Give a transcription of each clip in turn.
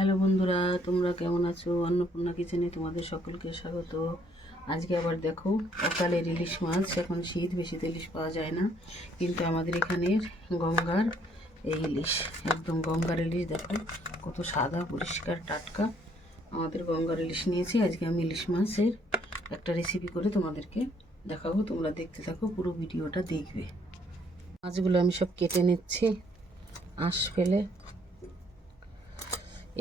Hello বন্ধুরা, তোমরা কেমন আছো? অন্নপূর্ণা কিচেনে তোমাদের সকলকে স্বাগত। আজকে আবার দেখো, অকালের ইলিশ মাছ। এখন শীত, বেশিতে ইলিশ পাওয়া যায় না, কিন্তু আমাদের এখানের গঙ্গার এই ইলিশ, একদম গঙ্গার ইলিশ। দেখো কত সাদা, পরিষ্কার, টাটকা। আমাদের গঙ্গার ইলিশ নিয়েছি। আজকে আমি ইলিশ মাছের একটা রেসিপি করে তোমাদেরকে দেখাবো। তোমরা দেখতে থাকো, পুরো ভিডিওটা দেখবে। মাছগুলো আমি সব কেটে নিচ্ছি আঁশ ফেলে।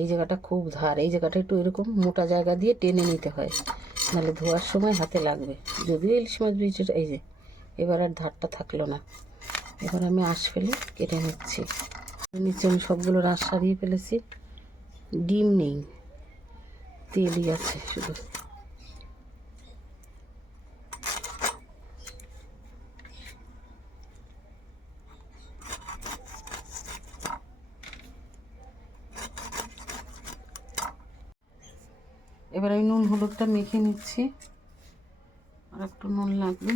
এই জায়গাটা খুব ধার, এই জায়গাটা একটু এরকম মোটা জায়গা দিয়ে টেনে নিতে হয়, নাহলে ধোয়ার সময় হাতে লাগবে। যদিও ইলিশ মাছ বীজটা এই যে, এবার আর ধারটা থাকলো না। এবার আমি আঁশ ফেলে কেটে নিচ্ছি। নিচে আমি সবগুলো রাস সারিয়ে ফেলেছি। ডিম নেই, তেলই আছে শুধু। এবার আমি নুন হলুদটা মেখে নিচ্ছি, আর একটু নুন লাগবে।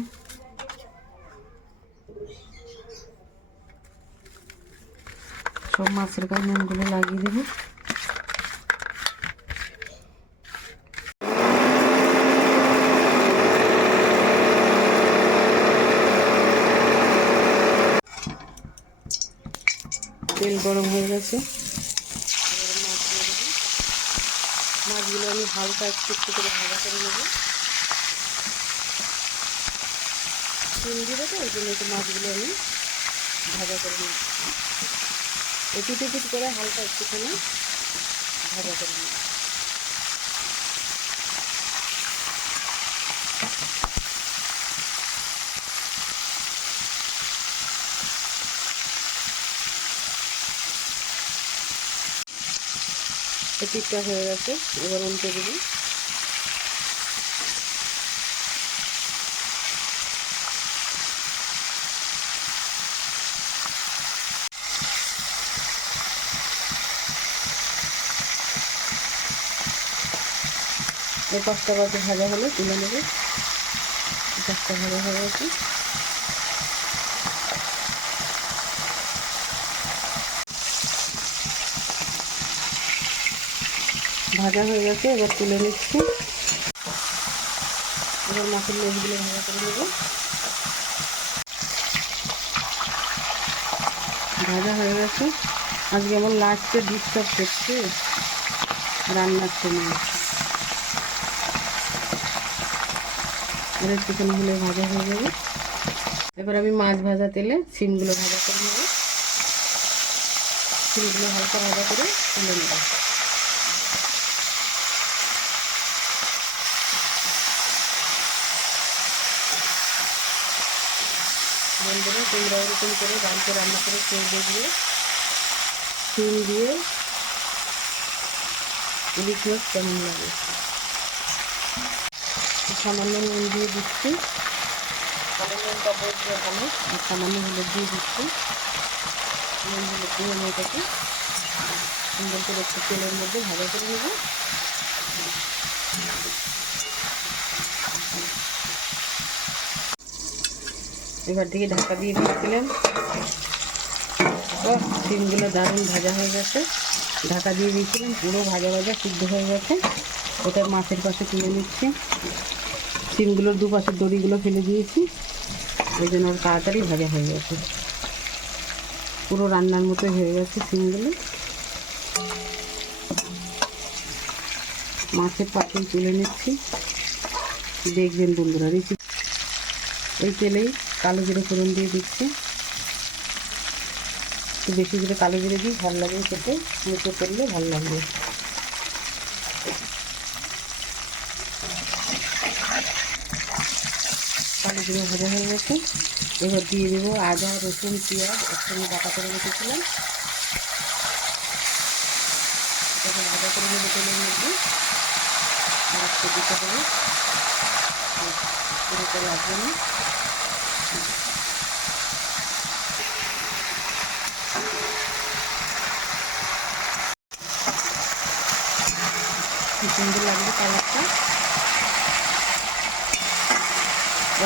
সব মাছের গায়ে নুনগুলো লাগিয়ে দেবো। তেল গরম হয়ে গেছে, মাছগুলো আমি হালকা একটু করে ভাজা করে নেবো। ডিম দিবে তো, ওই জন্য একটু মাছগুলো আমি ভাজা করে নেব। এপিট এপিট করে হালকা একটুখানি ভাজা করে নেব। এপিটটা হয়ে গেছে, এবার উল্টে দেবো। এই পাঁচটা বাজে ভাজা হলে তুলে নেবে। পাঁচটা ভাজা হয়ে গেছে। ভাজা হয়ে গেছে, এবার তুলে নিচ্ছি। এবার মাছের লেজগুলো ভাজা করে নেব। ভাজা হয়ে গেছে। আজকে আমার লাস্টে ডিস্টার্ব করছে রান্নার সময়। আর একটুখানি হলে ভাজা হয়ে যাবে। এবার আমি মাছ ভাজা তেলে সিমগুলো ভাজা করে নেব। সিমগুলো হালকা ভাজা করে তুলে নেব। বন্ধুরা, তোমরা এরকম করে বাড়িতে রান্না করে খেয়ে দেখবে। সিম দিয়ে ইলিশ মাছ কেমন লাগে। সামান্য নুন দিয়ে দিচ্ছি, তাহলে নুনটা বসবে ভালো। আর সামান্য হলুদ দিয়ে দিচ্ছি। নুন হলুদ দিয়ে আমি এটাকে সুন্দর করে একটু তেলের মধ্যে ভাজা করে নেব। এবার দিকে ঢাকা দিয়ে দিয়েছিলাম। সিমগুলো দারুণ ভাজা হয়ে গেছে। ঢাকা দিয়ে দিয়েছিলাম, পুরো ভাজা ভাজা সিদ্ধ হয়ে গেছে। ওটা মাছের পাশে তুলে নিচ্ছি। সিমগুলোর দুপাশের দড়িগুলো ফেলে দিয়েছি, ওই জন্য ওর তাড়াতাড়ি ভাজা হয়ে গেছে। পুরো রান্নার মতো হয়ে গেছে সিমগুলো। মাছের পাশে তুলে নিচ্ছি। দেখবেন বন্ধুরা রেসিপি। ওই তেলেই কালো জিরে ফোড়ন দিয়ে দিচ্ছি। একটু বেশি করে কালো জিরে দিই, ভালো লাগে খেতে। মুখে করলে ভালো লাগবে। কালো জিরে ভাজা হয়ে গেছে। এবার দিয়ে দেবো আদা, রসুন, পেঁয়াজ একসঙ্গে বাটা করে রেখেছিলাম। এটাকে ভাজা করে নেবো তেলের মধ্যে। আর একটু দিতে হবে, পুরোটা লাগবে না। কি সুন্দর লাগবে কালারটা।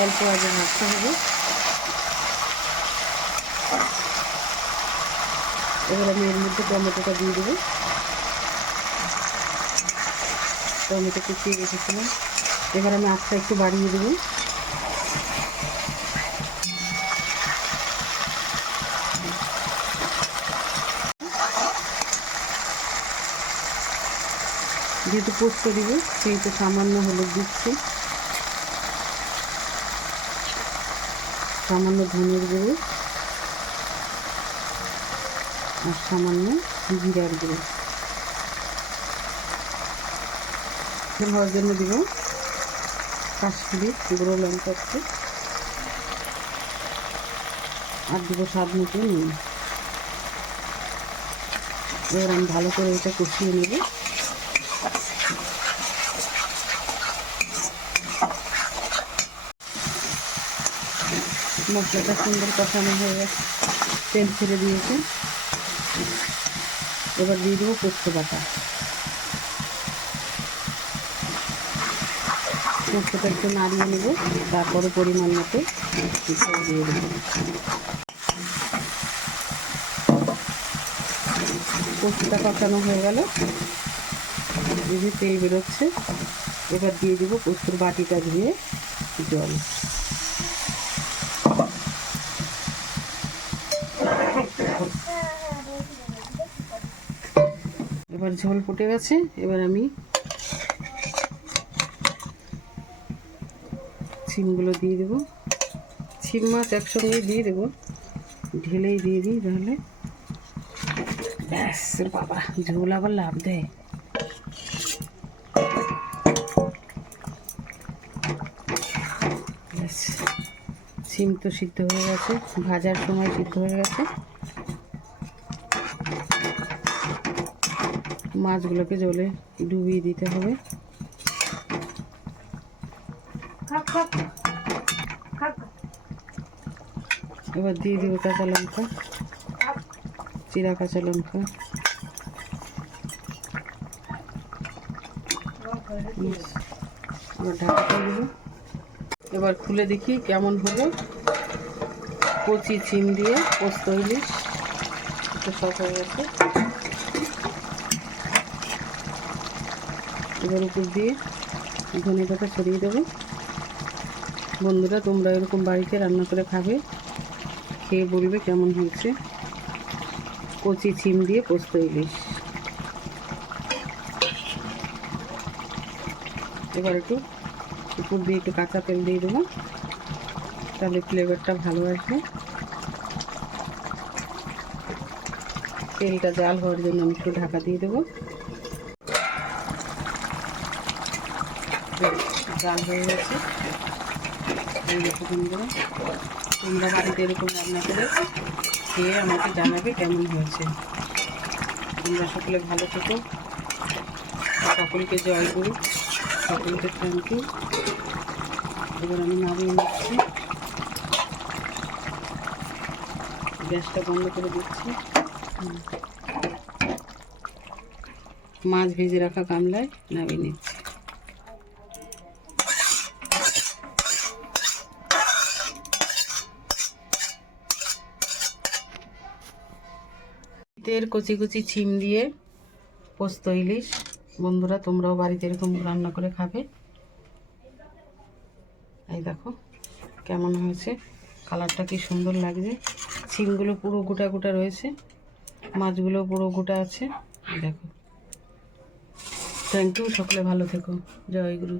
অল্প আগে ভাজতে হবে। এবার আমি এর মধ্যে টমেটোটা দিয়ে দেবো। টমেটো কুচিয়ে রেখেছিলাম। এবার আমি আঁচটা একটু বাড়িয়ে দেবো। যেহেতু পোস্ত দিব সেহেতু সামান্য হলুদ দিচ্ছি, সামান্য ধনের গুঁড়ো আর সামান্য জিরার গুঁড়ো। হওয়ার জন্য দিব কাশ্মীরি গুঁড়ো লঙ্কা একটু, আর দিব স্বাদ মতো নুন। এবার আমি ভালো করে এটা কষিয়ে নেব। মশলাটা সুন্দর কষানো হয়ে গেছে, তেল ছেড়ে দিয়েছে। এবার দিয়ে দেবো পোস্ত বাটা। পোস্তটা একটু নাড়িয়ে নেব, তারপরে পরিমাণ মতো দিয়ে দেবো। পোস্তটা কষানো হয়ে গেল, এই যে তেল বেরোচ্ছে। এবার দিয়ে দেবো পোস্তর বাটিটা ধুয়ে জল। এবার ঝোল ফুটে গেছে। এবার আমি ছিমগুলো দিয়ে দেবো। ছিম মাছ একসঙ্গে দিয়ে দেবো, ঢেলেই দিয়ে দিই, তাহলে ব্যাস। বাবা, ঝোল আবার লাভ দেয়। ব্যাস, ছিম তো সিদ্ধ হয়ে গেছে, ভাজার সময় সিদ্ধ হয়ে গেছে। মাছগুলোকে জলে ডুবিয়ে দিতে হবে। এবার দিয়ে দেবো কাঁচা লঙ্কা, চিরা কাঁচা লঙ্কা। এবার ঢাকা দেবো। এবার খুলে দেখি কেমন হলো। কচি চিম দিয়ে পোস্ত ইলিশ একটু শখ হয়ে গেছে। এবার উপর দিয়ে ধনে পাতা ছড়িয়ে দেবো। বন্ধুরা, তোমরা এরকম বাড়িতে রান্না করে খাবে, খেয়ে বলবে কেমন হয়েছে। কচি চিম দিয়ে পোস্ত ইলিশ। এবার একটু উপর দিয়ে একটু কাঁচা তেল দিয়ে দেবো, তাহলে ফ্লেভারটা ভালো আসবে। তেলটা জাল হওয়ার জন্য আমি একটু ঢাকা দিয়ে দেবো। জাল হয়ে গেছে। এই দেখো বন্ধুরা, তোমরা বাড়িতে এরকম রান্না করে খেয়ে আমাকে জানাবে কেমন হয়েছে। তোমরা সকলে ভালো থেকো, সকলকে জয় গুরু, সকলকে থ্যাংক ইউ। এবার আমি নামিয়ে নিচ্ছি, গ্যাসটা বন্ধ করে দিচ্ছি। মাছ ভেজে রাখা গামলায় নামিয়ে নিচ্ছি। কচি কচি ছিম দিয়ে পোস্ত ইলিশ। বন্ধুরা, তোমরাও বাড়িতে এরকম রান্না করে খাবে। এই দেখো কেমন হয়েছে, কালারটা কি সুন্দর লাগছে। ছিমগুলো পুরো গোটা গোটা রয়েছে, মাছগুলো পুরো গোটা আছে। দেখো, থ্যাংক ইউ, সকলে ভালো থেকো, জয় গুরু।